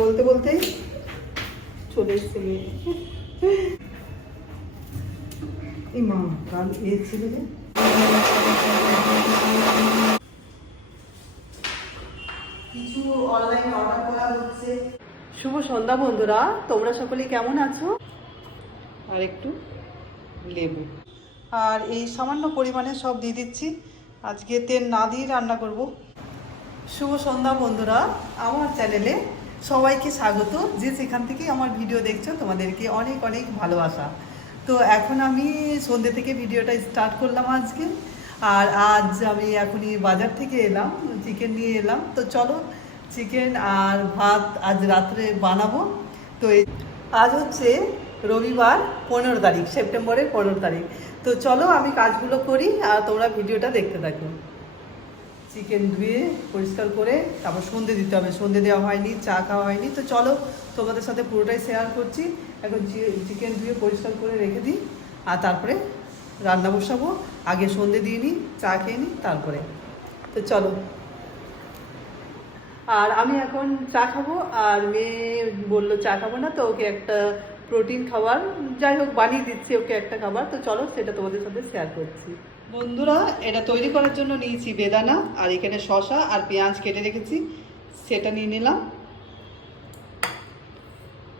বলতে বলতে চলে এসছে মেয়ে। এই মা কাল এ ছিল কিছু অনলাইন অর্ডার করা হচ্ছে। শুভ সন্ধ্যা বন্ধুরা তোমরা সকলে কেমন আছো? আর একটু লেবু। আর এই সামান্য পরিমাণে সব দিয়ে দিচ্ছি। আজকে তেল না দিয়ে রান্না করব। শুভ সন্ধ্যা বন্ধুরা আমার চ্যানেলে সবাইকে স্বাগত। যে সেখান থেকে আমার ভিডিও দেখছ, তোমাদেরকে অনেক অনেক ভালোবাসা। তো এখন আমি সন্ধ্যে থেকে ভিডিওটা স্টার্ট করলাম আজকে। আর আজ আমি এখনই বাজার থেকে এলাম চিকেন নিয়ে এলাম। তো চলো চিকেন আর ভাত আজ রাত্রে বানাবো। তো আজ হচ্ছে রবিবার, পনেরো তারিখ, সেপ্টেম্বরের পনেরো তারিখ। তো চলো, আমি কাজগুলো করি আর তোমরা ভিডিওটা দেখতে থাকো। চিকেন ধুয়ে পরিষ্কার করে তারপর সন্ধে দিতে হবে। সন্ধে দেওয়া হয়নি, চা খাওয়া হয়নি। তো চলো তোমাদের সাথে পুরোটাই শেয়ার করছি। এখন চিকেন ধুয়ে পরিষ্কার করে রেখে দিই। আর তারপরে রান্না বসাবো। আগে সন্ধে দিয়ে নিই চা খেয়ে নিই তারপরে। তো চলো। আর আমি এখন চা খাব। আর মেয়ে বলল চা খাব না, তো ওকে একটা প্রোটিন খাবার, যাই হোক বানিয়ে দিচ্ছি, ওকে একটা খাবার। তো চলো সেটা তোমাদের সাথে শেয়ার করছি। বন্ধুরা, এটা তৈরি করার জন্য নিয়েছি বেদানা, আর এখানে শশা আর পেঁয়াজ কেটে রেখেছি। সেটা নিয়ে নিলাম।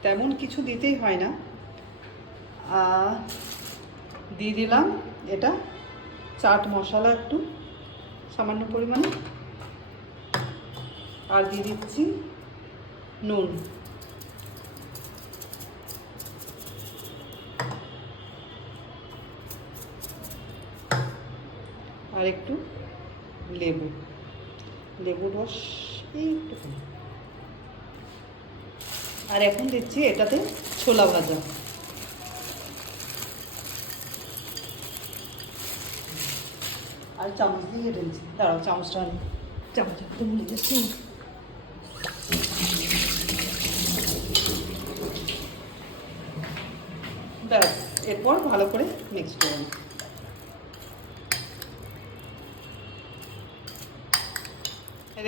তেমন কিছু দিতেই হয় না। দিয়ে দিলাম এটা চাট মশলা একটু, সামান্য পরিমাণে। আর দিয়ে দিচ্ছি নুন। একটু লেবু। লেবুর রস এইটুকু আর এখন দিচ্ছি এটাতে ছোলা ভাজা। আর চামচ দিয়ে ঢেলছি। দাঁড়াও, চামচটা আনি চামচ একটু ভুলে যাচ্ছি ব্যাস, এরপর ভালো করে মিক্স করে নিই।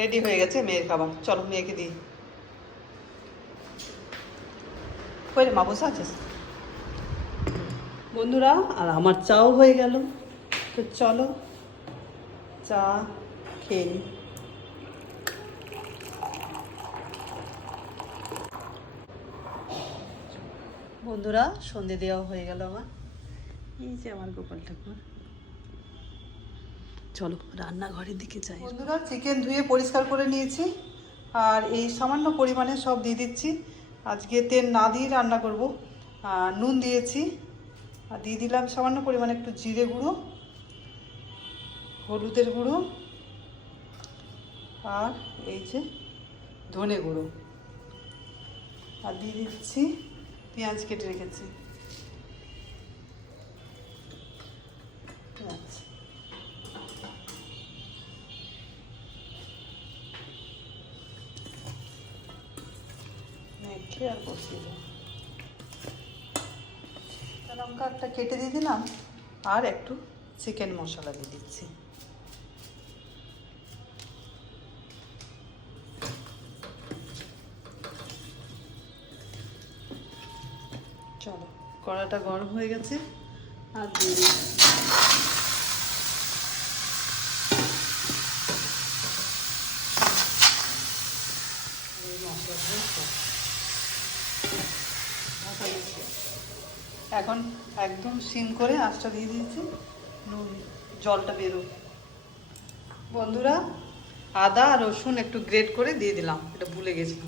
রেডি হয়ে গেছে মেয়ের খাবার। চলো, মেয়েকে দিই। কই রে মা, বসে আছিস? বন্ধুরা, আর আমার চাও হয়ে গেল। তো চলো, চা খেয়ে বন্ধুরা, সন্ধে দেওয়া হয়ে গেল আমার। এই যে আমার গোপাল ঠাকুর। চলো, রান্নাঘরের দিকে যাই। বন্ধুরা চিকেন ধুয়ে পরিষ্কার করে নিয়েছি। আর এই সামান্য পরিমাণে সব দিয়ে দিচ্ছি। আজকে তেল না দিয়ে রান্না করব। নুন দিয়েছি। আর দিয়ে দিলাম সামান্য পরিমাণে একটু জিরে গুঁড়ো, হলুদের গুঁড়ো, আর এই যে ধনে গুঁড়ো। আর দিয়ে দিচ্ছি পেঁয়াজ কেটে রেখেছি। দেবো কাঁচা লঙ্কা একটা কেটে দিয়ে দিলাম, আর একটু চিকেন মশলা দিয়ে দিচ্ছি। চলো, কড়াটা গরম হয়ে গেছে, আর দিয়ে দিচ্ছি এই মশলাটা সব। ঢাকা দিচ্ছি। এখন একদম সিম করে আঁচটা দিয়ে দিয়েছি। নুন, জলটা বেরো। বন্ধুরা, আদা, রসুন একটু গ্রেট করে দিয়ে দিলাম। এটা ভুলে গেছিলাম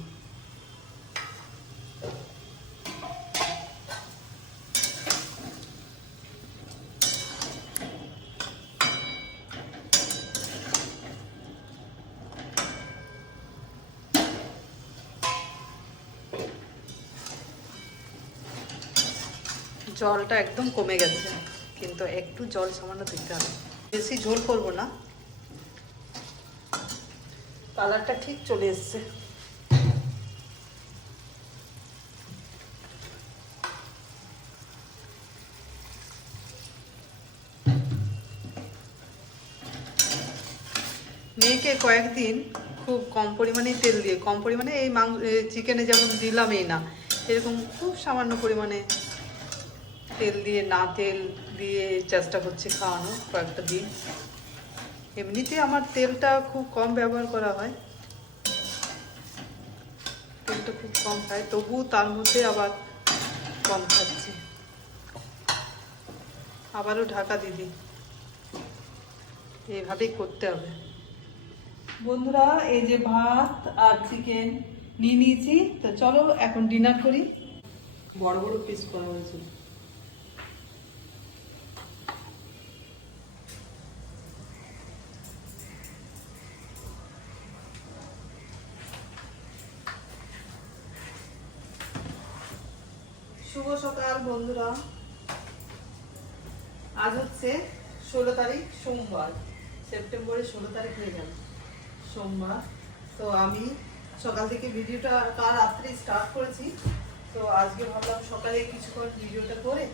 জলটা একদম কমে গেছে, কিন্তু একটু জল সামান্য দিতে হবে। বেশি ঝোল করব না। কালারটা ঠিক চলে এসছে। মেয়েকে কয়েকদিন খুব কম পরিমাণে তেল দিয়ে, কম পরিমাণে এই মাংস চিকেনে যেমন দিলাম এই না, এরকম খুব সামান্য পরিমাণে তেল দিয়ে না তেল দিয়ে চেষ্টা করছি খাওয়ানো কয়েকটা দিন। এমনিতে আমার তেলটা খুব কম ব্যবহার করা হয়। তেলটা খুব কম খায় তবু তার মধ্যে আবার কম খাচ্ছি। আবারও ঢাকা দিদি। এইভাবেই করতে হবে। বন্ধুরা এই যে ভাত আর চিকেন নিয়ে নিয়েছি। তো চলো এখন ডিনার করি। বড় বড় পিস করা হয়েছে। শুভ সকাল, বন্ধুরা। আজ হচ্ছে ষোলো তারিখ, সোমবার। সেপ্টেম্বরের ষোলো তারিখ হয়ে গেল, সোমবার। তো আমি সকাল থেকে ভিডিওটা কাল রাত্রে স্টার্ট করেছি। তো আজকে ভাবলাম সকালে কিছুক্ষণ ভিডিওটা করে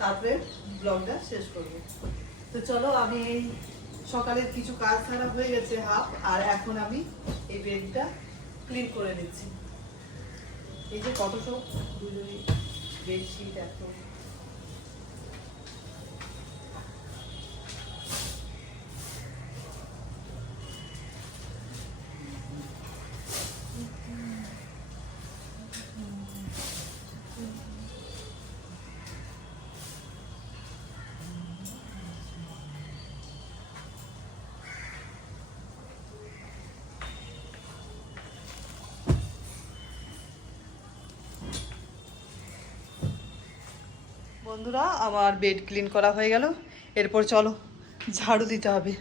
তারপরে ব্লগটা শেষ করব। তো চলো, আমি এই সকালের কিছু কাজ ছাড়া হয়ে গেছে হাফ আর এখন আমি এই বেডটা ক্লিন করে নিচ্ছি। এই যে কত সব দুজনে বেডশিট এত বন্ধুরা, আমার বেড ক্লিন করা হয়ে গেল। এরপর চলো, ঝাড়ু দিতে হবে।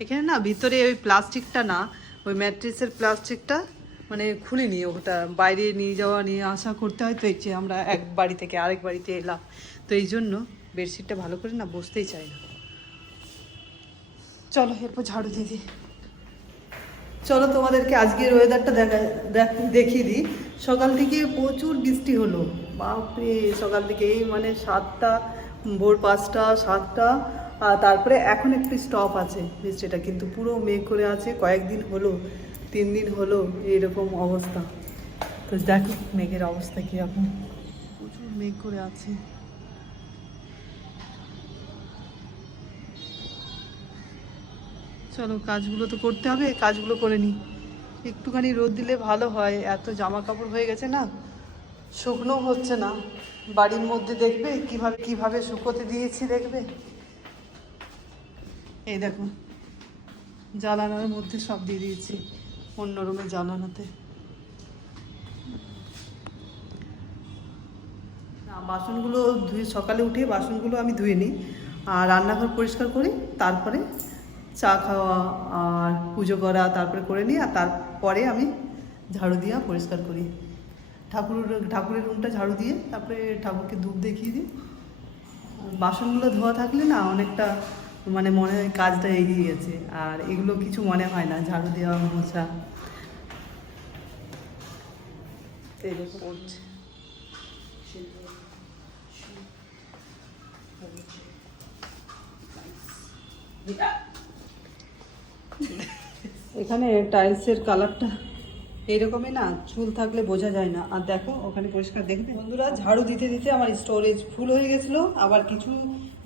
এখানে না, ভিতরে ওই প্লাস্টিকটা না, ওই ম্যাট্রেসের প্লাস্টিকটা মানে খুলিনি ওটা বাইরে নিয়ে যাওয়া, নিয়ে আসা করতে হয়। তো এই যে আমরা এক বাড়ি থেকে আরেক বাড়িতে এলাম। তো এই জন্য বেডশিটটা ভালো করে না বসতেই চাই না। চলো, এরপর ঝাড়ু দিদি চলো তোমাদেরকে আজকের ওয়েদারটা দেখ- দেখিয়ে দিই। সকাল থেকে প্রচুর বৃষ্টি হলো। বাপরে, সকাল থেকে এই মানে সাতটা, ভোর পাঁচটা, সাতটা, আর তারপরে এখন একটু স্টপ আছে বৃষ্টিটা, কিন্তু পুরো মেঘ করে আছে, কয়েকদিন হলো, তিন দিন হলো এরকম অবস্থা। তো দেখো মেঘের অবস্থা কীরকম প্রচুর মেঘ করে আছে। চলো, কাজগুলো তো করতে হবে, কাজগুলো করে নিই। একটুখানি রোদ দিলে ভালো হয়, এত জামা কাপড় হয়ে গেছে না, শুকনো হচ্ছে না। বাড়ির মধ্যে দেখবে, কীভাবে কীভাবে শুকোতে দিয়েছি দেখবে? এই দেখো জ্বালানোর মধ্যে সব দিয়ে দিয়েছি, অন্য রুমে জ্বালানোতে বাসনগুলো ধুয়ে, সকালে উঠে বাসনগুলো আমি ধুয়ে নিই, আর রান্নাঘর পরিষ্কার করি, তারপরে চা খাওয়া আর পুজো করা তারপরে করে নিই আর তারপরে আমি ঝাড়ু দিয়া পরিষ্কার করি। ঠাকুর ঠাকুরের রুমটা ঝাড়ু দিয়ে তারপরে ঠাকুরকে ধূপ দেখিয়ে দিই। বাসনগুলো ধোয়া থাকলে না অনেকটা মানে মনে হয় কাজটা এগিয়ে গেছে আর এগুলো কিছু মনে হয় না, ঝাড়ু দেওয়া, মোছা। করছে এখানে টাইলসের কালারটা এইরকমই না? চুল থাকলে বোঝা যায় না। আর দেখো, ওখানে পরিষ্কার দেখবে? বন্ধুরা, ঝাড়ু দিতে দিতে আমার স্টোরেজ ফুল হয়ে গেছিল। আবার কিছু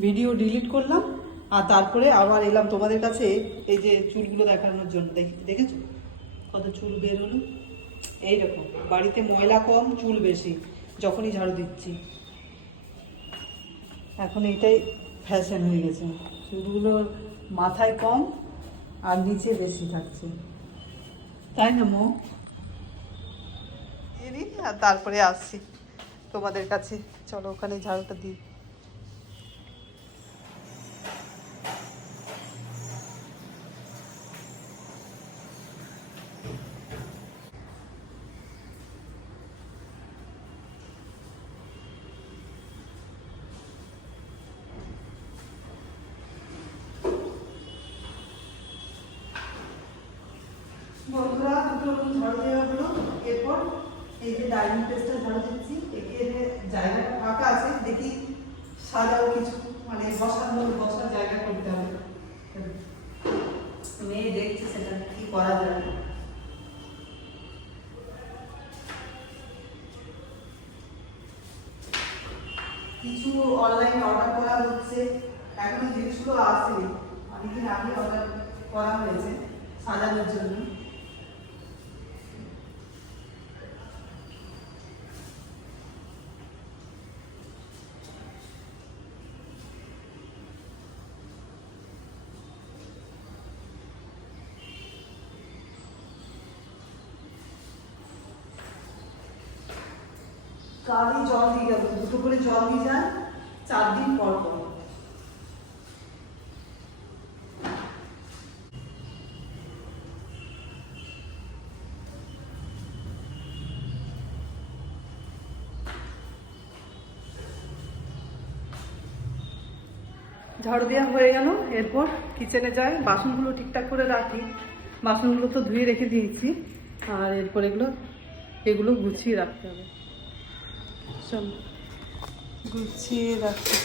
ভিডিও ডিলিট করলাম। আর তারপরে আবার এলাম তোমাদের কাছে এই যে চুলগুলো দেখানোর জন্য। দেখি, দেখেছ? কত চুল বের হলো এইরকম। বাড়িতে ময়লা কম, চুল বেশি, যখনই ঝাড়ু দিচ্ছি। এখন এটাই ফ্যাশন হয়ে গেছে। চুলগুলো মাথায় কম আর নিচে বেশি থাকছে। তাই না, মো? তারপরে আসছি। তোমাদের কাছে। চলো, ওখানে ঝাড়ুটা দিই। বন্ধুরা, দুটো রুম ঝড় দেওয়া হলো। এরপর এই যে ডাইনিং টেস্টটা ঝড় দিচ্ছি। এর জায়গাটা ফাঁকা আছে, দেখি সাজাও কিছু মানে বসার মতো বসার জায়গা করতে হবে। মেয়ে দেখছে সেটা কি করা যাবে। কিছু অনলাইন অর্ডার করা হচ্ছে। এখনও জিনিসগুলো আসেনি। অনেকদিন আগে অর্ডার করা হয়েছে সাজানোর জন্য। করে জল দিয়ে যান, চার দিন পর পর। ঝাড়ু দেওয়া হয়ে গেল, এরপর কিচেনে যাই বাসনগুলো ঠিকঠাক করে রাখি। বাসনগুলো তো ধুয়ে রেখে দিয়েছি। আর এরপর এগুলো এগুলো গুছিয়ে রাখতে হবে। চল। গুছিয়ে রাখি।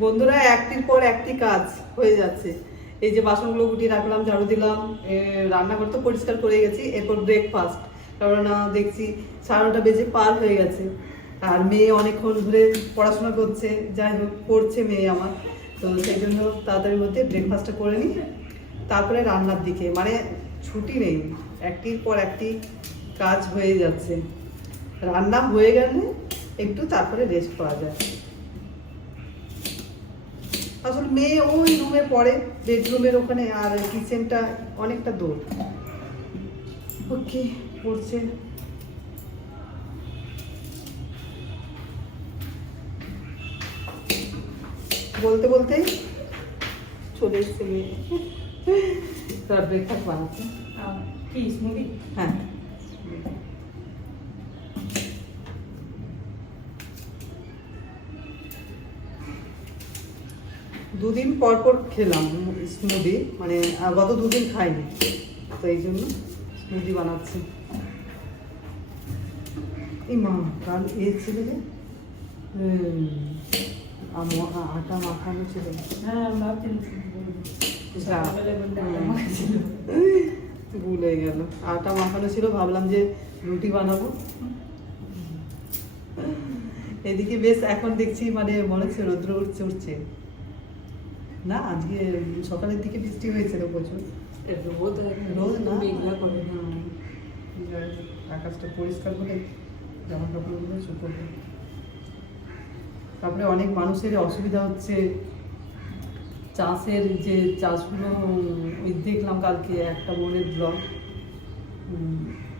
বন্ধুরা একটির পর একটি কাজ হয়ে যাচ্ছে। এই যে বাসনগুলো গুটিয়ে রাখলাম, ঝাড়ু দিলাম রান্নাঘর তো পরিষ্কার করে গেছি, এরপর ব্রেকফাস্ট কারণ দেখছি সাড়ে বেজে পার হয়ে গেছে। আর মেয়ে অনেকক্ষণ ধরে পড়াশোনা করছে, যাই হোক, পড়ছে মেয়ে আমার। তো সেই জন্য তাড়াতাড়ির মধ্যে ব্রেকফাস্টটা করে নিই। তারপরে রান্নার দিকে মানে ছুটি নেই। একটির পর একটি কাজ হয়ে যাচ্ছে। রান্না হয়ে গেলে একটু তারপরে রেস্ট পাওয়া যায়। আসলে মেয়ে ওই রুমে পড়ে বেডরুমের ওখানে আর কিচেনটা অনেকটা দূর। ওকে পড়ছে। বলতে বলতেই চলে এসছে মেয়ে। তার ব্রেকফাস্ট বানাচ্ছে। কি স্মুদি হ্যাঁ। দুদিন পর পর খেলাম স্মুদি মানে গত দুদিন খাইনি। তো এই জন্য স্মুদি বানাচ্ছি। এই মা কাল এ ছিল যে আটা মাখানো ছিল। হ্যাঁ ভুলে গেল। আটা মাখানো ছিল ভাবলাম যে রুটি বানাবো। এদিকে বেশ এখন দেখছি মানে মনে হচ্ছে রৌদ্র উঠছে উঠছে না আজকে সকালের দিকে বৃষ্টি হয়েছিল প্রচুর। রোদ রোদ না। মেঘলা করে হুম। আকাশটা পরিষ্কার হলে জামা কাপড়গুলো শুকোবে তারপরে অনেক মানুষের অসুবিধা হচ্ছে। চাষের যে চাষগুলো ওই দেখলাম কালকে একটা বোনের ব্লগ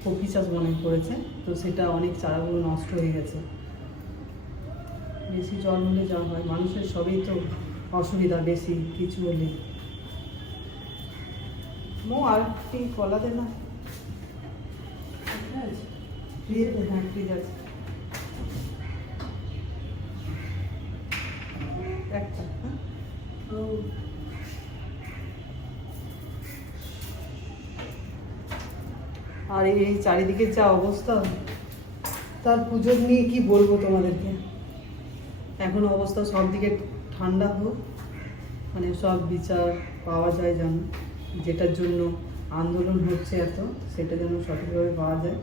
কপি চাষ মনে করেছে তো সেটা অনেক চারাগুলো নষ্ট হয়ে গেছে। বেশি জল হলে যা হয় মানুষের সবই তো অসুবিধা বেশি কিছু হলে মো আর একটি কলা দে না হ্যাঁ ফ্রিজ আছে। একটা হ্যাঁ? আর এই চারিদিকে যা অবস্থা। তার পুজোর নিয়ে কি বলব তোমাদেরকে? এখন অবস্থা সব দিকে ঠান্ডা হোক মানে সব বিচার পাওয়া যায় যেন, যেটার জন্য আন্দোলন হচ্ছে এত, সেটা যেন সঠিকভাবে পাওয়া যায়,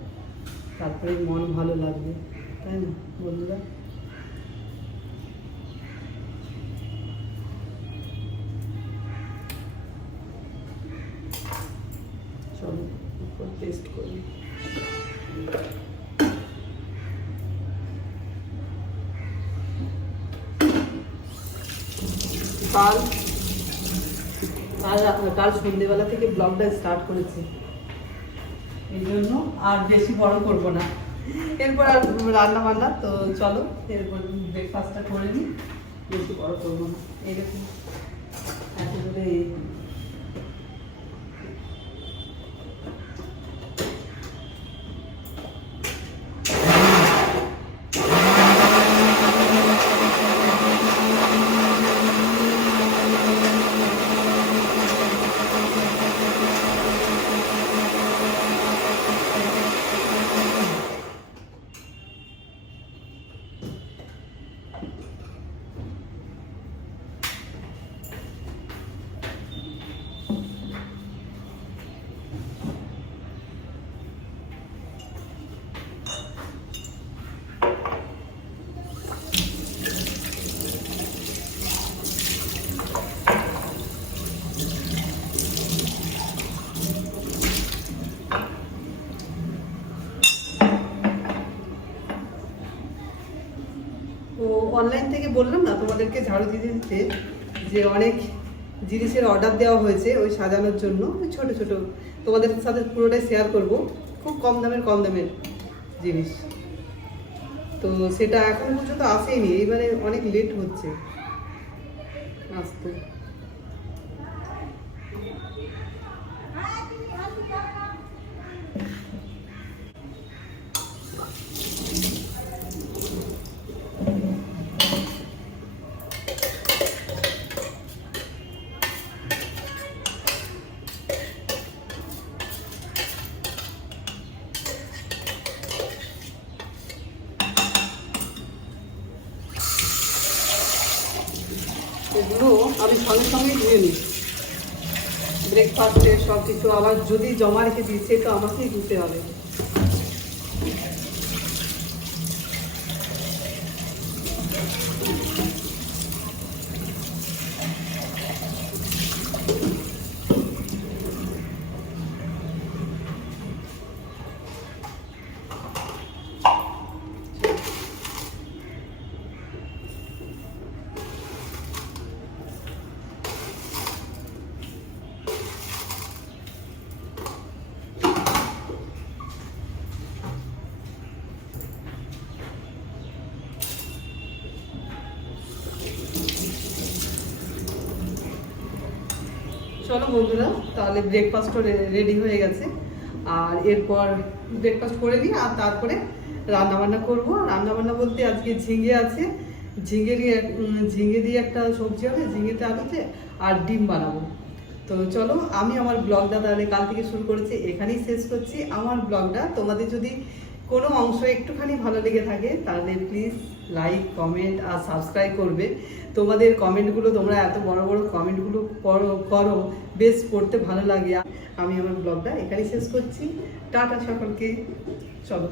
তারপরে মন ভালো লাগবে, তাই না, বন্ধুরা? কাল সন্ধ্যেবেলা থেকে ব্লগটা স্টার্ট করেছি। এই জন্য আর বেশি বড় করব না। এরপর আর রান্না বান্না তো চলো, এরপর ব্রেকফাস্টটা করে নিই। বেশি বড় করব না। এরকম। এত করে এই বললাম না, তোমাদেরকে ঝাড়ু দিতে দিতে যে অনেক জিনিসের অর্ডার দেওয়া হয়েছে ওই সাজানোর জন্য, ওই ছোটো ছোটো। তোমাদের সাথে পুরোটাই শেয়ার করব, খুব কম দামের কম দামের জিনিস। তো সেটা এখন পর্যন্ত আসেনি, এইবারে অনেক লেট হচ্ছে। আসতে এগুলো আমি সঙ্গে সঙ্গে ধুয়ে নিই। ব্রেকফাস্টে সব কিছু আবার যদি জমা রেখে দিই তো আমাকেই ধুতে হবে। চলো বন্ধুরা, তাহলে ব্রেকফাস্টও রেডি হয়ে গেছে। আর এরপর ব্রেকফাস্ট করে নিই, আর তারপরে রান্না বান্না করব। রান্না বান্না বলতে আজকে ঝিঙে আছে। ঝিঙে দিয়ে ঝিঙে দিয়ে একটা সবজি হবে, ঝিঙেতে আলুতে, আর ডিম বানাবো। তো চলো, আমি আমার ব্লগটা তাহলে কাল থেকে শুরু করেছি, এখানেই শেষ করছি। আমার ব্লগটা তোমাদের যদি কোনো অংশ একটুখানি ভালো লেগে থাকে, তাহলে প্লিজ লাইক কমেন্ট আর সাবস্ক্রাইব করবে। তোমাদের কমেন্টগুলো তোমরা এত বড় বড় কমেন্টগুলো করো করো, বেশ পড়তে ভালো লাগে। আমি আমার ব্লগটা এখানেই শেষ করছি। টাটা সকলকে। চলো।